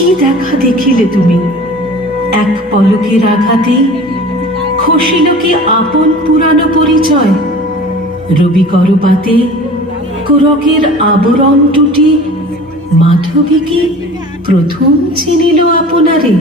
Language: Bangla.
কি দেখা দেখিলে তুমি? এক পলকের আঘাতে খসিল কি আপন পুরানো পরিচয়? রবি করপাতে কোরকের আবরণ টুটি মাধবী কি প্রথম চিনিল আপনারে?